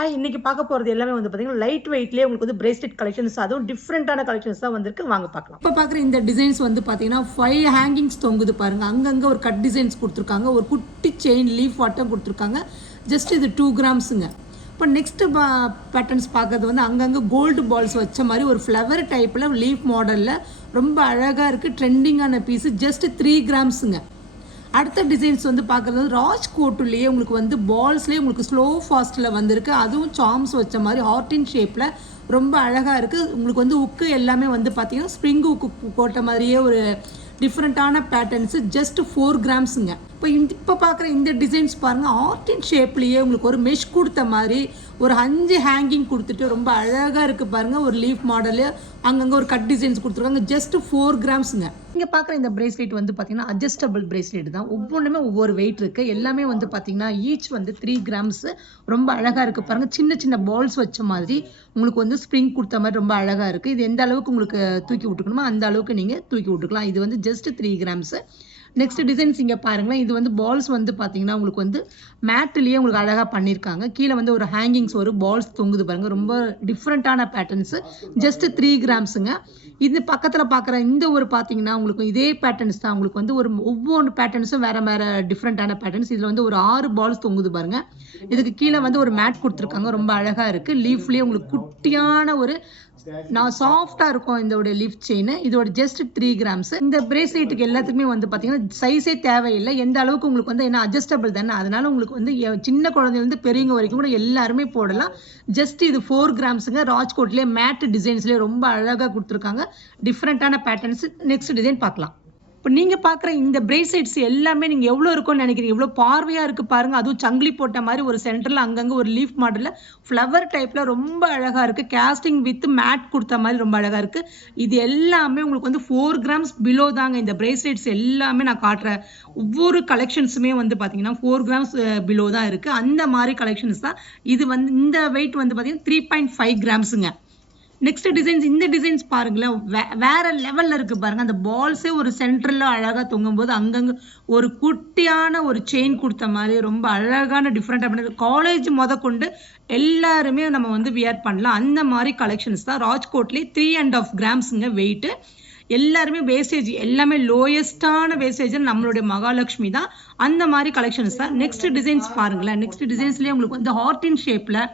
Hi இன்னைக்கு பார்க்க போறது எல்லாமே வந்து பாத்தீங்கன்னா லைட் வெயிட்லயே உங்களுக்கு வந்து பிரேஸ்லெட் கலெக்ஷன்ஸ் அதுவும் டிஃப்ரெண்டான கலெக்ஷன்ஸ் தான் வந்திருக்கு. வாங்க பார்க்கலாம். இப்போ பார்க்குற இந்த டிசைன்ஸ் வந்து பார்த்தீங்கன்னா 5 ஹேங்கிங்ஸ் தொங்குது பாருங்க. அங்கங்கே ஒரு கட் டிசைன்ஸ் கொடுத்துருக்காங்க, ஒரு குட்டி செயின் லீஃப் வாட்டம் கொடுத்துருக்காங்க. ஜஸ்ட் இது 2 கிராம்ஸுங்க. இப்போ நெக்ஸ்ட் பேட்டர்ன்ஸ் பார்க்கறது வந்து அங்கங்கே கோல்டு பால்ஸ் வச்ச மாதிரி ஒரு ஃப்ளவர் டைப்பில் லீஃப் மாடலில் ரொம்ப அழகாக இருக்குது. ட்ரெண்டிங்கான பீஸு ஜஸ்ட் 3 கிராம்ஸுங்க. அடுத்த டிசைன்ஸ் வந்து பார்க்குறது ராஜ்கோட்டுலேயே உங்களுக்கு வந்து பால்ஸ்லேயே உங்களுக்கு ஸ்லோ ஃபாஸ்ட்டில் வந்திருக்கு. அதுவும் சாம்ஸ் வச்ச மாதிரி ஹார்டின் ஷேப்பில் ரொம்ப அழகாக இருக்குது. உங்களுக்கு வந்து உக்கு எல்லாமே வந்து பார்த்தீங்கன்னா ஸ்ப்ரிங் உக்கு போட்ட மாதிரியே ஒரு டிஃப்ரெண்ட்டான பேட்டர்ன்ஸு ஜஸ்ட் 4 கிராம்ஸுங்க. இப்போ பார்க்குற இந்த டிசைன்ஸ் பாருங்கள், ஹார்டின் ஷேப்லேயே உங்களுக்கு ஒரு மெஷ் கொடுத்த மாதிரி ஒரு 5 ஹேங்கிங் கொடுத்துட்டு ரொம்ப அழகாக இருக்குது பாருங்கள். ஒரு லீஃப் மாடலு அங்கங்கே ஒரு கட் டிசைன்ஸ் கொடுத்துருக்காங்க. ஜஸ்ட் 4 கிராம்ஸுங்க. இங்கே பார்க்குற இந்த பிரேஸ்லெட் வந்து பார்த்தீங்கன்னா அட்ஜஸ்டபிள் பிரேஸ்லெட் தான். ஒவ்வொன்றுமே ஒவ்வொரு வெயிட் இருக்குது. எல்லாமே வந்து பார்த்தீங்கன்னா ஈச் வந்து 3 கிராம்ஸு. ரொம்ப அழகாக இருக்குது பாருங்கள். சின்ன சின்ன பால்ஸ் வச்ச மாதிரி உங்களுக்கு வந்து ஸ்ப்ரிங் கொடுத்த மாதிரி ரொம்ப அழகாக இருக்குது. இது எந்த அளவுக்கு உங்களுக்கு தூக்கி விட்டுக்கணுமோ அந்த அளவுக்கு நீங்கள் தூக்கி விட்டுக்கலாம். இது வந்து ஜஸ்ட் 3 கிராம்ஸு. நெக்ஸ்ட் டிசைன்ஸ் இங்கே பாருங்களேன். இது வந்து பால்ஸ் வந்து பார்த்தீங்கன்னா உங்களுக்கு வந்து மேட்லேயே உங்களுக்கு அழகாக பண்ணியிருக்காங்க. கீழே வந்து ஒரு ஹேங்கிங்ஸ் ஒரு பால்ஸ் தொங்குது பாருங்கள். ரொம்ப டிஃப்ரெண்ட்டான பேட்டர்ன்ஸு. ஜஸ்ட் 3 கிராம்ஸுங்க. இது பக்கத்தில் பார்க்குற இந்த ஒரு பார்த்தீங்கன்னா உங்களுக்கு இதே பேட்டர்ன்ஸ் தான். உங்களுக்கு வந்து ஒரு ஒவ்வொரு பேட்டர்ன்ஸும் வேறு வேறு டிஃப்ரெண்ட்டான பேட்டர்ன்ஸ். இதில் வந்து ஒரு 6 பால்ஸ் தொங்குது பாருங்கள். இதுக்கு கீழே வந்து ஒரு மேட் கொடுத்துருக்காங்க. ரொம்ப அழகாக இருக்குது. லீஃப்லேயே உங்களுக்கு குட்டியான ஒரு சாஃப்டாக இருக்கும் இதோட லீஃப் செயின். இதோட ஜஸ்ட் 3 கிராம்ஸ். இந்த பிரேஸ்லெட்டுக்கு எல்லாத்துக்குமே வந்து பார்த்தீங்கன்னா சைஸே தேவையில்லை. எந்த அளவுக்கு உங்களுக்கு வந்து என்ன அட்ஜஸ்டபிள் தானே, அதனால உங்களுக்கு வந்து சின்ன குழந்தைலேருந்து பெரியவங்க வரைக்கும் கூட எல்லாருமே போடலாம். ஜஸ்ட் இது 4 கிராம்ஸுங்க. ராஜ்கோட்லேயே மேட் டிசைன்ஸ்லேயே ரொம்ப அழகாக கொடுத்துருக்காங்க. டிஃப்ரெண்ட்டான பேட்டர்ன்ஸ். நெக்ஸ்ட் டிசைன் பார்க்கலாம். இப்போ நீங்கள் பார்க்குற இந்த பிரேஸ்லெட்ஸ் எல்லாமே நீங்கள் எவ்வளோ இருக்கும்னு நினைக்கிறீங்க? எவ்வளோ பார்வையாக இருக்குது பாருங்கள். அதுவும் சங்கிலி போட்ட மாதிரி ஒரு சென்டரில் அங்கங்கே ஒரு லீஃப் மாடலில் ஃப்ளவர் டைப்பில் ரொம்ப அழகாக இருக்குது. கேஸ்டிங் வித் மேட் கொடுத்த மாதிரி ரொம்ப அழகாக இருக்குது. இது எல்லாமே உங்களுக்கு வந்து 4 கிராம்ஸ் பிலோ தாங்க. இந்த பிரேஸ்லெட்ஸ் எல்லாமே நான் காட்டுற ஒவ்வொரு கலெக்ஷன்ஸுமே வந்து பார்த்தீங்கன்னா 4 கிராம்ஸ் பிலோ தான் இருக்குது. அந்த மாதிரி கலெக்ஷன்ஸ் தான். இது வந்து இந்த வெயிட் வந்து பார்த்தீங்கன்னா 3.5 கிராம்ஸுங்க. நெக்ஸ்ட் டிசைன்ஸ் இந்த டிசைன்ஸ் பாருங்களேன். வேற லெவல்ல இருக்கு பாருங்க. அந்த பால்ஸே ஒரு சென்டர்ல அழகா தொங்கும் போது அங்கங்க ஒரு குட்டியான ஒரு செயின் கொடுத்த மாதிரி ரொம்ப அழகான டிஃப்ரெண்டா காலேஜ் கொண்டு எல்லாருமே நம்ம வந்து வியர் பண்ணலாம். அந்த மாதிரி கலெக்ஷன்ஸ் தான். ராஜ்கோட்லேயே 3.5 கிராம்ஸுங்க வெயிட். எல்லாருமே வேஸ்டேஜ் எல்லாமே லோயஸ்டான வேஸ்டேஜ் நம்மளுடைய மகாலட்சுமி தான். அந்த மாதிரி கலெக்ஷன்ஸ் தான். நெக்ஸ்ட் டிசைன்ஸ் பாருங்களேன். நெக்ஸ்ட் டிசைன்ஸ்லேயே உங்களுக்கு வந்து ஹார்டின் ஷேப்ல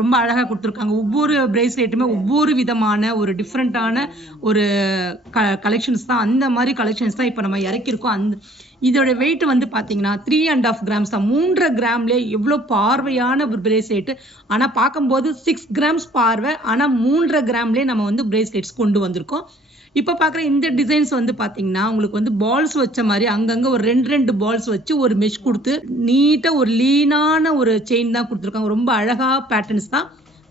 ரொம்ப அழகாக கொடுத்துருக்காங்க. ஒவ்வொரு பிரேஸ்லெட்டுமே ஒவ்வொரு விதமான ஒரு டிஃப்ரெண்ட்டான ஒரு கலெக்ஷன்ஸ் தான். அந்த மாதிரி கலெக்ஷன்ஸ் தான் இப்போ நம்ம இறக்கியிருக்கோம். இதோட வெயிட் வந்து பார்த்தீங்கன்னா 3.5 கிராம்ஸ் தான். 3.5 கிராம்லேயே எவ்வளோ பார்வையான ஒரு பிரேஸ்லெட்டு. ஆனால் பார்க்கும்போது 6 கிராம்ஸ் பார்வை. ஆனால் 3.5 கிராம்லேயே நம்ம வந்து பிரேஸ்லெட்ஸ் கொண்டு வந்திருக்கோம். இப்போ பார்க்குற இந்த டிசைன்ஸ் வந்து பார்த்தீங்கன்னா உங்களுக்கு வந்து பால்ஸ் வச்ச மாதிரி அங்கங்கே ஒரு 2 பால்ஸ் வச்சு ஒரு மெஷ் கொடுத்து நீட்டாக ஒரு லீனான ஒரு செயின் தான் கொடுத்துருக்காங்க. ரொம்ப அழகாக பேட்டர்ன்ஸ் தான்.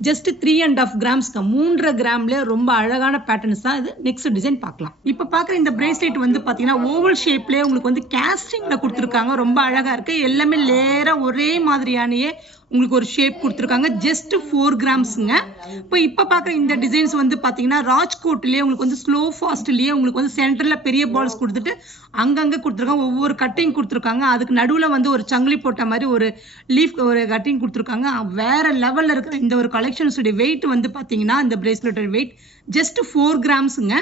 ஜஸ்ட் 3.5 கிராம்ஸ் தான். 3.5 கிராம்ல ரொம்ப அழகான பேட்டர்ன்ஸ் தான் இது. நெக்ஸ்ட் டிசைன் பார்க்கலாம். இப்போ பார்க்குற இந்த பிரேஸ்லெட் வந்து பார்த்தீங்கன்னா ஓவல் ஷேப்லேயே உங்களுக்கு வந்து கேஸ்டிங்ல கொடுத்துருக்காங்க. ரொம்ப அழகாக இருக்கு. எல்லாமே லேராக ஒரே மாதிரியானையே உங்களுக்கு ஒரு ஷேப் கொடுத்துருக்காங்க. ஜஸ்ட் 4 கிராம்ஸுங்க. இப்போ பார்க்குற இந்த டிசைன்ஸ் வந்து பார்த்தீங்கன்னா ராஜ்கோட்லேயே உங்களுக்கு வந்து ஸ்லோ ஃபாஸ்ட்லேயே உங்களுக்கு வந்து சென்டரில் பெரிய பால்ஸ் கொடுத்துட்டு அங்கங்கே கொடுத்துருக்காங்க. ஒவ்வொரு கட்டிங் கொடுத்துருக்காங்க. அதுக்கு நடுவில் வந்து ஒரு சங்கிலி போட்ட மாதிரி ஒரு லீஃப் ஒரு கட்டிங் கொடுத்துருக்காங்க. வேற லெவலில் இருக்கிற இந்த ஒரு கலெக்ஷன்ஸுடைய வெயிட் வந்து பார்த்தீங்கன்னா இந்த பிரேஸ்லெட்டோட வெயிட் ஜஸ்ட் 4 கிராம்ஸுங்க.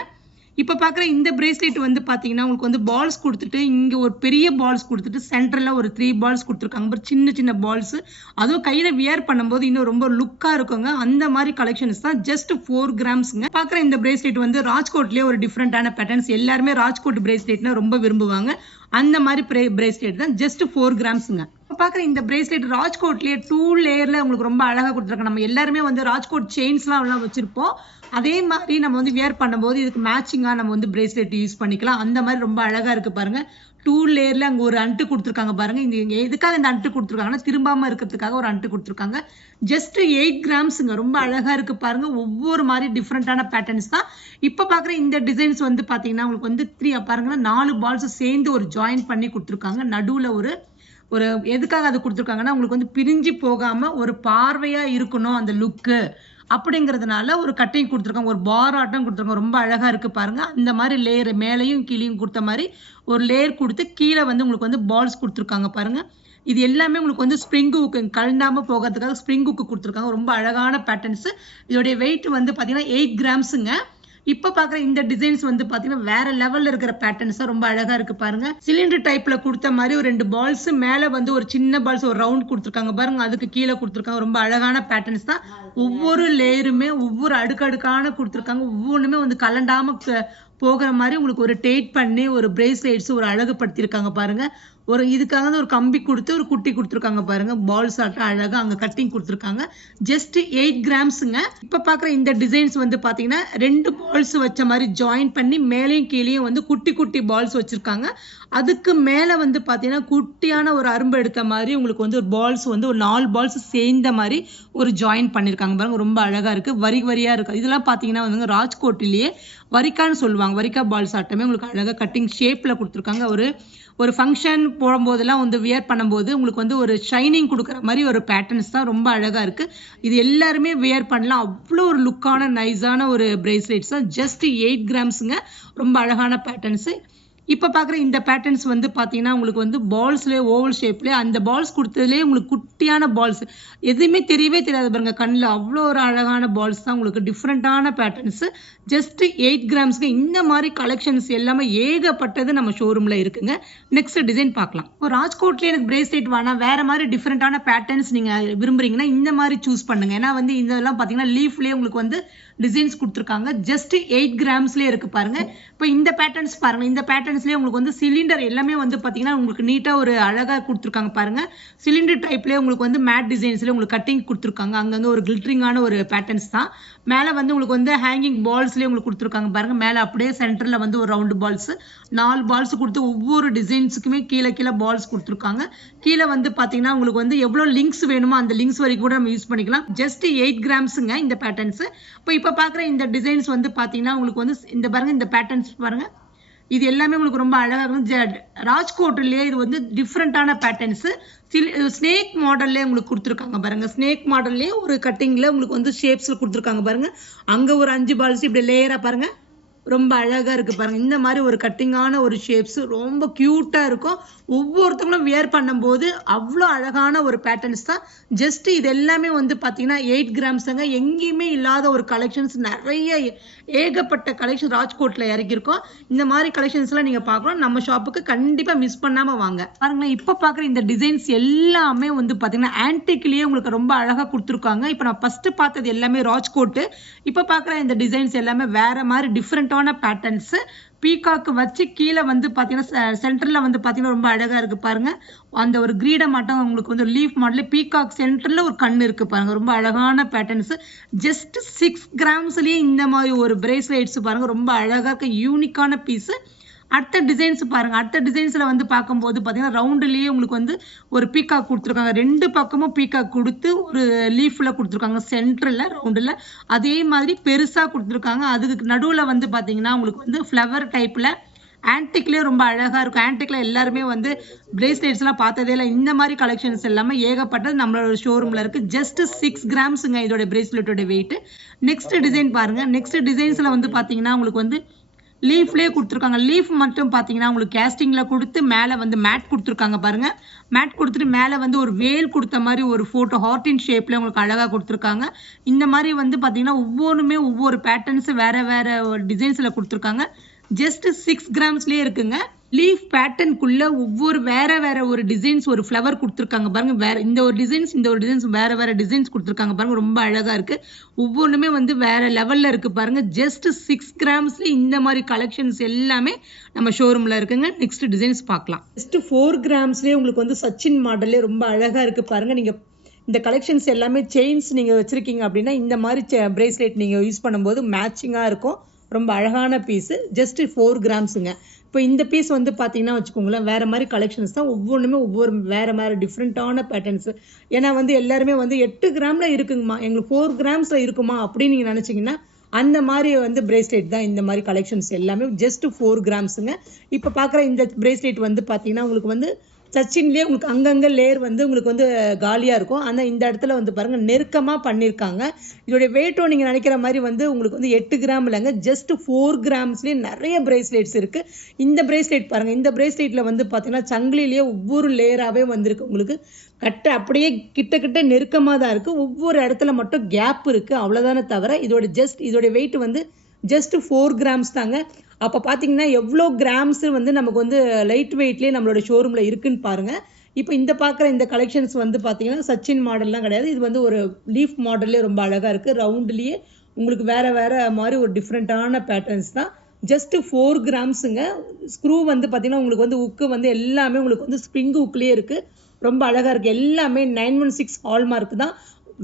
இப்போ பார்க்குற இந்த பிரேஸ்லெட் வந்து பார்த்தீங்கன்னா உங்களுக்கு வந்து பால்ஸ் கொடுத்துட்டு இங்கே ஒரு பெரிய பால்ஸ் கொடுத்துட்டு சென்டரில் ஒரு 3 பால்ஸ் கொடுத்துருக்காங்க. அப்புறம் சின்ன சின்ன பால்ஸ். அதுவும் கையில் வியர் பண்ணும்போது இன்னும் ரொம்ப லுக்காக இருக்குங்க. அந்த மாதிரி கலெக்ஷன்ஸ் தான். ஜஸ்ட் 4 கிராம்ஸுங்க. பார்க்குற இந்த பிரேஸ்லெட் வந்து ராஜ்கோட்லேயே ஒரு டிஃப்ரெண்ட்டான பேட்டர்ன்ஸ். எல்லாருமே ராஜ்கோட் பிரேஸ்லெட்னா ரொம்ப விரும்புவாங்க. அந்த மாதிரி பிரேஸ்லெட் தான். ஜஸ்ட் 4 கிராம்ஸுங்க. பார்க்குற இந்த பிரேஸ்லெட் ராஜ்கோட்லேயே 2 லேயரில் உங்களுக்கு ரொம்ப அழகாக கொடுத்துருக்காங்க. நம்ம எல்லாருமே வந்து ராஜ்கோட் செயின்ஸ்லாம் வச்சுருப்போம். அதே மாதிரி நம்ம வந்து வியர் பண்ணும்போது இதுக்கு மேட்சிங்காக நம்ம வந்து பிரேஸ்லெட் யூஸ் பண்ணிக்கலாம். அந்த மாதிரி ரொம்ப அழகாக இருக்குது பாருங்கள். 2 லேயரில் அங்கே ஒரு அண்டு கொடுத்துருக்காங்க பாருங்கள். இந்த எதுக்காக இந்த அண்டு கொடுத்துருக்காங்கன்னா திரும்பாமல் இருக்கிறதுக்காக ஒரு அண்டு கொடுத்துருக்காங்க. ஜஸ்ட் 8 கிராம்ஸுங்க. ரொம்ப அழகாக இருக்குது பாருங்கள். ஒவ்வொரு மாதிரி டிஃப்ரெண்ட்டான பேட்டர்ன்ஸ் தான். இப்போ பார்க்குற இந்த டிசைன்ஸ் வந்து பார்த்தீங்கன்னா உங்களுக்கு வந்து 3 பாருங்கன்னா 4 பால்ஸ் சேர்ந்து ஒரு ஜாயின் பண்ணி கொடுத்துருக்காங்க. நடுவில் ஒரு எதுக்காக அது கொடுத்துருக்காங்கன்னா உங்களுக்கு வந்து பிரிஞ்சு போகாமல் ஒரு பார்வையாக இருக்கணும் அந்த லுக்கு அப்படிங்கிறதுனால ஒரு கட்டிங் கொடுத்துருக்காங்க. ஒரு பார் ஆட்டம் கொடுத்துருக்காங்க. ரொம்ப அழகாக இருக்குது பாருங்கள். அந்த மாதிரி லேயர் மேலேயும் கீழேயும் கொடுத்த மாதிரி ஒரு லேயர் கொடுத்து கீழே வந்து உங்களுக்கு வந்து பால்ஸ் கொடுத்துருக்காங்க பாருங்கள். இது எல்லாமே உங்களுக்கு வந்து ஸ்ப்ரிங் ஹூக்கு கழண்டாமல் போகிறதுக்காக ஸ்ப்ரிங் ஹூக்கு கொடுத்துருக்காங்க. ரொம்ப அழகான பேட்டர்ன்ஸு. இதோடைய வெயிட் வந்து பார்த்தீங்கன்னா 8 கிராம்ஸுங்க. இப்போ பார்க்குற இந்த டிசைன்ஸ் வந்து பார்த்தீங்கன்னா வேற லெவலில் இருக்கிற பேட்டர்ன்ஸ் தான் ரொம்ப அழகாக இருக்கு பாருங்க. சிலிண்டர் டைப்பில் கொடுத்த மாதிரி ஒரு 2 பால்ஸ் மேலே வந்து ஒரு சின்ன பால்ஸ் ஒரு ரவுண்ட் கொடுத்துருக்காங்க பாருங்க. அதுக்கு கீழே கொடுத்துருக்காங்க. ரொம்ப அழகான பேட்டர்ன்ஸ் தான். ஒவ்வொரு லேயருமே ஒவ்வொரு அடுக்கடுக்கான கொடுத்துருக்காங்க. ஒவ்வொன்றுமே வந்து கலண்டாம போகிற மாதிரி உங்களுக்கு ஒரு டேட் பண்ணி ஒரு பிரேஸ்லெட்ஸ் ஒரு அழகுபடுத்தியிருக்காங்க பாருங்க. ஒரு இதுக்காக ஒரு கம்பி கொடுத்து ஒரு குட்டி கொடுத்துருக்காங்க பாருங்க. பால்ஸ் ஆட்ட அழகா அங்க கட்டிங் கொடுத்துருக்காங்க. ஜஸ்ட் 8 கிராம்ஸுங்க. இப்ப பாக்குற இந்த டிசைன்ஸ் வந்து பாத்தீங்கன்னா 2 பால்ஸ் வச்ச மாதிரி ஜாயின் பண்ணி மேலேயும் கீழேயும் வந்து குட்டி குட்டி பால்ஸ் வச்சிருக்காங்க. அதுக்கு மேல வந்து பாத்தீங்கன்னா குட்டியான ஒரு அரும்பு எடுத்த மாதிரி உங்களுக்கு வந்து ஒரு பால்ஸ் வந்து ஒரு 4 பால்ஸ் சேர்ந்த மாதிரி ஒரு ஜாயின் பண்ணிருக்காங்க பாருங்க. ரொம்ப அழகா இருக்கு. வரி வரியா இருக்கு. இதெல்லாம் பாத்தீங்கன்னா வந்து ராஜ்கோட்லயே வரிக்கான்னு சொல்லுவாங்க. வரிக்கா பால்ஸ் ஆட்டமே உங்களுக்கு அழகா கட்டிங் ஷேப்ல கொடுத்துருக்காங்க. ஒரு ஃபங்க்ஷன் போடும்போதெல்லாம் வந்து வியர் பண்ணும்போது உங்களுக்கு வந்து ஒரு ஷைனிங் கொடுக்குற மாதிரி ஒரு பேட்டர்ன்ஸ் தான். ரொம்ப அழகா இருக்கு. இது எல்லாருமே வியர் பண்ணலாம். அவ்வளோ ஒரு லுக்கான நைஸான ஒரு பிரேஸ்லெட்ஸ் தான். ஜஸ்ட் 8 கிராம்ஸுங்க. ரொம்ப அழகான பேட்டர்ன்ஸு. இப்போ பார்க்குற இந்த பேட்டர்ன்ஸ் வந்து பார்த்தீங்கன்னா உங்களுக்கு வந்து பால்ஸ்லேயே ஓவல் ஷேப்லேயே அந்த பால்ஸ் கொடுத்ததுலேயே உங்களுக்கு குட்டியான பால்ஸ் எதுவுமே தெரியவே தெரியாது பாருங்க கண்ணில். அவ்வளோ ஒரு அழகான பால்ஸ் தான். உங்களுக்கு டிஃப்ரெண்ட்டான பேட்டர்ன்ஸு. ஜஸ்ட் 8 கிராம்ஸ்க்கு இந்த மாதிரி கலெக்ஷன்ஸ் எல்லாமே ஏகப்பட்டது நம்ம ஷோரூமில் இருக்குங்க. நெக்ஸ்ட் டிசைன் பார்க்கலாம். இப்போ ராஜ்கோட்லேயே எனக்கு பிரேஸ்லெட் வேணாம், வேறு மாதிரி டிஃப்ரெண்ட்டான பேட்டர்ன்ஸ் நீங்கள் விரும்புறீங்கன்னா இந்த மாதிரி சூஸ் பண்ணுங்க. ஏன்னா வந்து இதெல்லாம் பார்த்தீங்கன்னா லீஃப்லேயே உங்களுக்கு வந்து டிசைன்ஸ் கொடுத்துருக்காங்க. ஜஸ்ட் 8 கிராம்ஸ்லேயே இருக்கு பாருங்க. இப்போ இந்த பேட்டர்ன்ஸ் பாருங்க. இந்த பேட்டர்ன்ஸ்லேயே உங்களுக்கு வந்து சிலிண்டர் எல்லாமே வந்து பார்த்தீங்கன்னா உங்களுக்கு நீட்டாக ஒரு அழகாக கொடுத்துருக்காங்க பாருங்க. சிலிண்டர் டைப்லேயே உங்களுக்கு வந்து மேட் டிசைன்ஸ்லேயே உங்களுக்கு கட்டிங் கொடுத்துருக்காங்க. அங்கங்கே ஒரு கில்ட்ரிங்கான ஒரு பேட்டர்ன்ஸ் தான். மேலே வந்து உங்களுக்கு வந்து ஹேங்கிங் பால்ஸ்லேயே உங்களுக்கு கொடுத்துருக்காங்க பாருங்க. மேலே அப்படியே சென்டரில் வந்து ஒரு ரவுண்டு பால்ஸ் 4 பால்ஸ் கொடுத்து ஒவ்வொரு டிசைன்ஸுக்குமே கீழே கீழே பால்ஸ் கொடுத்துருக்காங்க. கீழே வந்து பார்த்தீங்கன்னா உங்களுக்கு வந்து எவ்வளோ லிங்க்ஸ் வேணுமோ அந்த லிங்க்ஸ் வரைக்கும் கூட நம்ம யூஸ் பண்ணிக்கலாம். ஜஸ்ட் 8 கிராம்ஸுங்க இந்த பேட்டர்ன்ஸ். இப்போ பார்க்குற இந்த டிசைன்ஸ் வந்து பார்த்தீங்கன்னா உங்களுக்கு வந்து இந்த பாருங்க இந்த பேட்டர்ன்ஸ் பாருங்க. இது எல்லாமே உங்களுக்கு ரொம்ப அழகாக இருக்கும். ராஜ்கோட்லேயே இது வந்து டிஃப்ரெண்ட்டான பேட்டர்ன்ஸு. ஸ்னேக் மாடல்லே உங்களுக்கு கொடுத்துருக்காங்க பாருங்க. ஸ்னேக் மாடல்லே ஒரு கட்டிங்கில் உங்களுக்கு வந்து ஷேப்ஸில் கொடுத்துருக்காங்க பாருங்க. அங்கே ஒரு 5 பால்ஸ் இப்படி லேயராக பாருங்க. ரொம்ப அழகாக இருக்குது பாருங்கள். இந்த மாதிரி ஒரு கட்டிங்கான ஒரு ஷேப்ஸு ரொம்ப க்யூட்டாக இருக்கும். ஒவ்வொருத்தவங்களும் வியர் பண்ணும்போது அவ்வளோ அழகான ஒரு பேட்டர்ன்ஸ் தான். ஜஸ்ட் இது எல்லாமே வந்து பார்த்தீங்கன்னா 8 கிராம்ஸுங்க. எங்கேயுமே இல்லாத ஒரு கலெக்ஷன்ஸ் நிறைய ஏகப்பட்ட கலெக்ஷன் ராஜ்கோட்டில் இறக்கியிருக்கோம். இந்த மாதிரி கலெக்ஷன்ஸ்லாம் நீங்கள் பார்க்கலாம். நம்ம ஷாப்புக்கு கண்டிப்பாக மிஸ் பண்ணாமல் வாங்க. பாருங்களேன் இப்போ பார்க்குற இந்த டிசைன்ஸ் எல்லாமே வந்து பார்த்தீங்கன்னா ஆன்டிக்லேயே உங்களுக்கு ரொம்ப அழகாக கொடுத்துருக்காங்க. இப்போ நான் ஃபஸ்ட்டு பார்த்தது எல்லாமே ராஜ்கோட்டு. இப்போ பார்க்குற இந்த டிசைன்ஸ் எல்லாமே வேறு மாதிரி டிஃப்ரெண்ட்டான பேட்டர்ன்ஸ். பீகாக்கு வச்சு கீழே வந்து பார்த்தீங்கன்னா சென்டரில் வந்து பார்த்தீங்கன்னா ரொம்ப அழகாக இருக்குது பாருங்கள். அந்த ஒரு கிரீடை மட்டும் உங்களுக்கு வந்து லீஃப் மாடலில் பீகாக் சென்டரில் ஒரு கண் இருக்குது பாருங்கள். ரொம்ப அழகான பேட்டர்ன்ஸு. ஜஸ்ட் 6 கிராம்ஸ்லேயே இந்த மாதிரி ஒரு பிரேஸ்லெட்ஸ் பாருங்கள். ரொம்ப அழகாக இருக்க யூனிக்கான பீஸு. அடுத்த டிசைன்ஸ் பாருங்க. அடுத்த டிசைன்ஸ்ல வந்து பார்க்கும்போது பார்த்தீங்கன்னா ரவுண்டுலேயே உங்களுக்கு வந்து ஒரு பீகாக் கொடுத்துருக்காங்க. 2 பக்கமும் பீகாக் கொடுத்து ஒரு லீஃப்ல கொடுத்துருக்காங்க. சென்டரில் ரவுண்டில் அதே மாதிரி பெருசாக கொடுத்துருக்காங்க. அதுக்கு நடுவில் வந்து பார்த்தீங்கன்னா உங்களுக்கு வந்து ஃப்ளவர் டைப்பில் ஆன்டிக்லேயே ரொம்ப அழகாக இருக்கும். ஆன்டிக்கில் எல்லாருமே வந்து பிரேஸ்லெட்ஸ்லாம் பார்த்ததே இல்லை. இந்த மாதிரி கலெக்ஷன்ஸ் எல்லாமே ஏகப்பட்டது நம்மளோட ஷோரூமில் இருக்குது. ஜஸ்ட் 6 கிராம்ஸுங்க இதோட பிரேஸ்லெட்டோட வெயிட். நெக்ஸ்ட் டிசைன் பாருங்கள். நெக்ஸ்ட் டிசைன்ஸில் வந்து பார்த்தீங்கன்னா உங்களுக்கு வந்து லீஃப்லேயே கொடுத்துருக்காங்க. லீஃப் மட்டும் பார்த்தீங்கன்னா உங்களுக்கு கேஸ்டிங்கில் கொடுத்து மேலே வந்து மேட் கொடுத்துருக்காங்க பாருங்கள். மேட் கொடுத்துட்டு மேலே வந்து ஒரு வேல் கொடுத்த மாதிரி ஒரு ஃபோட்டோ ஹார்டின் ஷேப்பில் உங்களுக்கு அழகாக கொடுத்துருக்காங்க. இந்த மாதிரி வந்து பார்த்தீங்கன்னா ஒவ்வொன்றுமே ஒவ்வொரு பேட்டர்ன்ஸு வேறு வேறு டிசைன்ஸில் கொடுத்துருக்காங்க. ஜஸ்ட் 6 கிராம்ஸ்லேயே இருக்குங்க. லீஃப் பேட்டர்னுக்குள்ள ஒவ்வொரு வேற வேற ஒரு டிசைன்ஸ் ஒரு ஃப்ளவர் கொடுத்துருக்காங்க பாருங்க. வேற இந்த ஒரு டிசைன்ஸ் வேற வேற டிசைன்ஸ் கொடுத்துருக்காங்க பாருங்க. ரொம்ப அழகா இருக்கு. ஒவ்வொன்றுமே வந்து வேற லெவல்ல இருக்கு பாருங்க. ஜஸ்ட் 6 கிராம்ஸ்ல இந்த மாதிரி கலெக்ஷன்ஸ் எல்லாமே நம்ம ஷோரூம்ல இருக்குங்க. நெக்ஸ்ட் டிசைன்ஸ் பார்க்கலாம். ஜஸ்ட் 4 கிராம்ஸ்லேயே உங்களுக்கு வந்து சச்சின் மாடல்லே ரொம்ப அழகா இருக்கு பாருங்க. நீங்க இந்த கலெக்ஷன்ஸ் எல்லாமே செயின்ஸ் நீங்க வச்சிருக்கீங்க அப்படின்னா இந்த மாதிரி பிரேஸ்லெட் நீங்க யூஸ் பண்ணும்போது மேட்சிங்கா இருக்கும். ரொம்ப அழகான பீஸு. ஜஸ்ட் 4 கிராம்ஸுங்க. இப்போ இந்த பீஸ் வந்து பார்த்தீங்கன்னா வச்சுக்கோங்களேன் வேறு மாதிரி கலெக்ஷன்ஸ் தான். ஒவ்வொன்றுமே ஒவ்வொரு வேறு வேறு டிஃப்ரெண்ட்டான பேட்டர்ன்ஸு. ஏன்னா வந்து எல்லாருமே வந்து 8 கிராமில் இருக்குங்கம்மா, எங்களுக்கு 4 கிராம்ஸில் இருக்குமா அப்படின்னு நீங்கள் நினச்சிங்கன்னா அந்த மாதிரி வந்து பிரேஸ்லெட் தான். இந்த மாதிரி கலெக்ஷன்ஸ் எல்லாமே ஜஸ்ட் 4 கிராம்ஸுங்க. இப்போ பார்க்குற இந்த பிரேஸ்லெட் வந்து பார்த்தீங்கன்னா உங்களுக்கு வந்து சச்சின்லேயே உங்களுக்கு அங்கங்கே லேயர் வந்து உங்களுக்கு வந்து காலியாக இருக்கும். ஆனால் இந்த இடத்துல வந்து பாருங்கள் நெருக்கமாக பண்ணியிருக்காங்க. இதோடைய வெயிட்டும் நீங்கள் நினைக்கிற மாதிரி வந்து உங்களுக்கு வந்து 8 கிராம் இல்லைங்க, ஜஸ்ட் 4 கிராம்ஸ்லேயே நிறைய பிரேஸ்லெட்ஸ் இருக்குது. இந்த பிரேஸ்லெட் பாருங்கள், இந்த பிரேஸ்லெட்டில் வந்து பார்த்தீங்கன்னா சங்கிலிலேயே ஒவ்வொரு லேயராகவே வந்திருக்கு. உங்களுக்கு கட்டை அப்படியே கிட்ட நெருக்கமாக தான் இருக்குது. ஒவ்வொரு இடத்துல மட்டும் கேப் இருக்குது, அவ்வளோதானே தவிர இதோடைய வெயிட் வந்து ஜஸ்ட் 4 கிராம்ஸ் தாங்க. அப்போ பார்த்தீங்கன்னா எவ்வளோ கிராம்ஸ் வந்து நமக்கு வந்து லைட் வெயிட்லேயே நம்மளோட ஷோரூமில் இருக்குன்னு பாருங்கள். இப்போ இந்த பார்க்குற இந்த கலெக்ஷன்ஸ் வந்து பார்த்தீங்கன்னா சச்சின் மாடல்லாம் கிடையாது. இது வந்து ஒரு லீஃப் மாடல்லே ரொம்ப அழகாக இருக்குது. ரவுண்ட்லேயே உங்களுக்கு வேறு மாதிரி ஒரு டிஃப்ரெண்ட்டான பேட்டர்ன்ஸ் தான். ஜஸ்ட் 4 கிராம்ஸுங்க. ஸ்க்ரூ வந்து பார்த்தீங்கன்னா உங்களுக்கு வந்து உக்கு வந்து எல்லாமே உங்களுக்கு வந்து ஸ்ப்ரிங் உக்குலேயே இருக்குது. ரொம்ப அழகாக இருக்குது. எல்லாமே 916 ஹால்மார்க் தான்.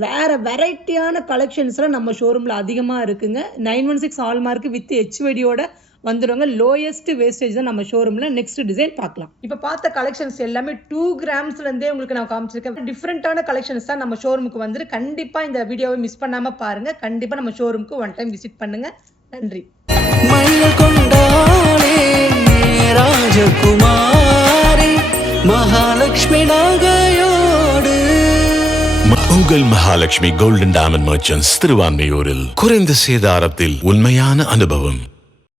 வேறு வெரைட்டியான கலெக்ஷன்ஸ்லாம் நம்ம ஷோரூமில் அதிகமாக இருக்குங்க. 916 ஹால்மார்க் வித் ஹெச்வடியோட வந்துடுவாங்க. லோயஸ்ட் வேஸ்டேஜ் தான் நம்ம ஷோரூமில். நெக்ஸ்ட் டிசைன் பார்க்கலாம். இப்போ பார்த்த கலெக்ஷன்ஸ் எல்லாமே 2 கிராம்ஸ்லேருந்தே உங்களுக்கு நான் காமிச்சிருக்கேன். டிஃப்ரெண்ட்டான கலெக்ஷன்ஸ் தான் நம்ம ஷோரூமுக்கு வந்துட்டு. கண்டிப்பாக இந்த வீடியோவை மிஸ் பண்ணாமல் பாருங்கள். கண்டிப்பாக நம்ம ஷோரூமுக்கு ஒன் டைம் விசிட் பண்ணுங்கள். நன்றி. ராஜகுமாரி மகாலட்சுமி நகையோடு உங்கள் மகாலட்சுமி கோல்டன் டைமண்ட் மர்ச்சன்ட்ஸ் திருவான்மையூரில் குறைந்த சேதாரத்தில் உண்மையான அனுபவம்.